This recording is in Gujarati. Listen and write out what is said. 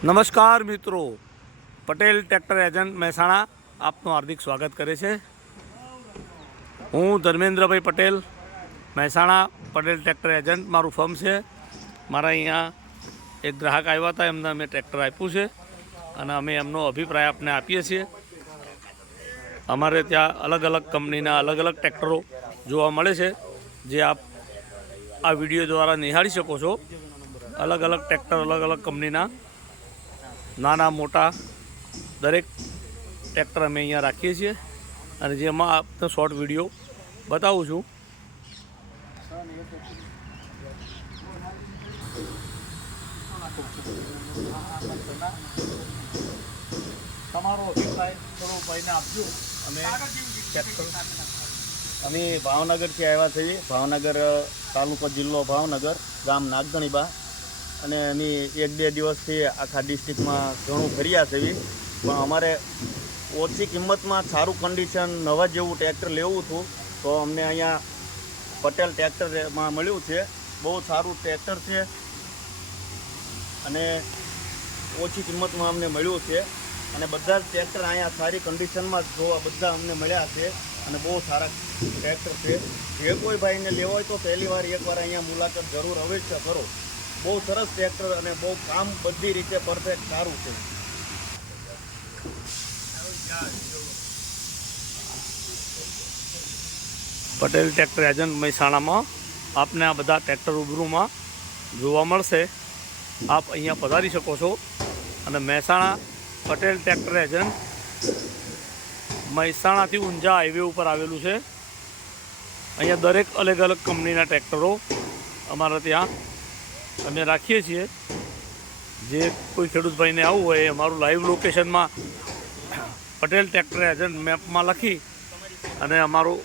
નમસ્કાર મિત્રો, પટેલ ટ્રેક્ટર એજન્ટ મહેસાણા આપનું હાર્દિક સ્વાગત કરે છે। હું ધર્મેન્દ્રભાઈ પટેલ, મહેસાણા પટેલ ટ્રેક્ટર એજન્ટ મારું ફર્મ છે। મારા અહીંયા એક ગ્રાહક આવ્યા હતા, એમને અમે ટ્રેક્ટર આપ્યું છે અને અમે એમનો અભિપ્રાય આપને આપીએ છીએ। અમારે ત્યાં અલગ અલગ કંપનીના અલગ અલગ ટ્રેક્ટરો જોવા મળે છે, જે આપ આ વિડીયો દ્વારા નિહાળી શકો છો। અલગ અલગ ટ્રેક્ટર અલગ અલગ કંપનીના નાના મોટા દરેક ટ્રેક્ટર અમે અહીંયા રાખીએ છીએ અને જેમાં આપને શોર્ટ વિડીયો બતાવું છું। તમારો અભિપ્રાય થોડો ભાઈને આપજો। અમે ભાવનગરથી આવ્યા છીએ, ભાવનગર તાલુકો જિલ્લો ભાવનગર, ગામ નાગધણીબા, અને અમે 1-2 દિવસથી આખા ડિસ્ટ્રિક્ટમાં ઘણું ફર્યા છીએ, પણ અમારે ઓછી કિંમતમાં સારું કન્ડિશન નવા જેવું ટ્રેક્ટર લેવું હતું, તો અમને અહીંયા પટેલ ટ્રેક્ટરમાં મળ્યું છે। બહુ સારું ટ્રેક્ટર છે અને ઓછી કિંમતમાં અમને મળ્યું છે અને બધા જ ટ્રેક્ટર અહીંયા સારી કન્ડિશનમાં જોવા બધા અમને મળ્યા છે અને બહુ સારા ટ્રેક્ટર છે। જે કોઈ ભાઈને લેવો હોય તો પહેલી વાર એકવાર અહીંયા મુલાકાત જરૂર અવશ્ય કરો। બહુ સરસ ટ્રેક્ટર અને બહુ કામ બધી રીતે પરફેક્ટ સારું છે। પટેલ ટ્રેક્ટર એજન્ટ મહેસાણામાં આપને આ બધા ટ્રેક્ટર રૂબરૂમાં જોવા મળશે। આપ અહીંયા પધારી શકો છો અને મહેસાણા પટેલ ટ્રેક્ટર એજન્ટ મહેસાણાથી ઊંઝા હાઈવે ઉપર આવેલું છે। અહીંયા દરેક અલગ અલગ કંપનીના ટ્રેક્ટરો અમારા ત્યાં અમે રાખીએ છીએ। જે કોઈ ખેડૂત ભાઈને આવવું હોય, અમારું લાઈવ લોકેશનમાં પટેલ ટ્રેક્ટર એજન્ટ મેપમાં લખી અને અમારું